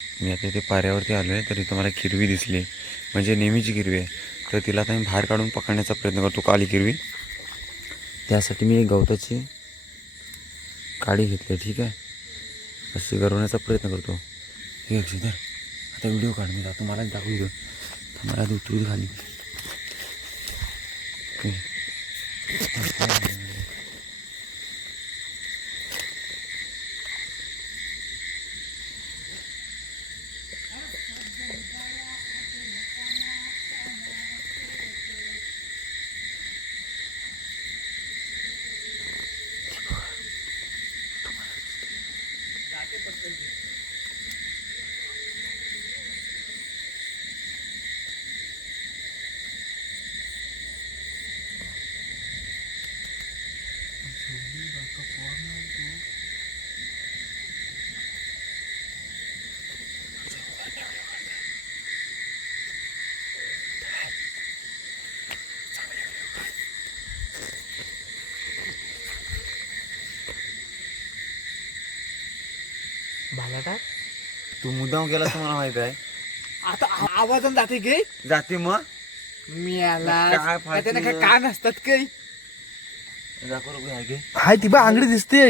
मी आता इथे पाऱ्यावरती आलो आहे तर इथं मला किरवी दिसली. म्हणजे नेहमीची किरवी आहे. तर तिला आता मी बाहेर काढून पकडण्याचा प्रयत्न करतो काली किरवी त्यासाठी मी एक गवताची काडी घेतली ठीक आहे? अशी गरवण्याचा प्रयत्न करतो. हे अक्षिधर आता व्हिडिओ काढ मी जातो मला दाखवू दे. तर मला उतरू दे खाली तू मुद्दाम केला तुम्हाला माहीत आहे. आता आ- आवाजानं जाते गे जाते मग. मी आला. काय? त्याने काय कान असतात काही? हाय ती बा आंगडी दिसते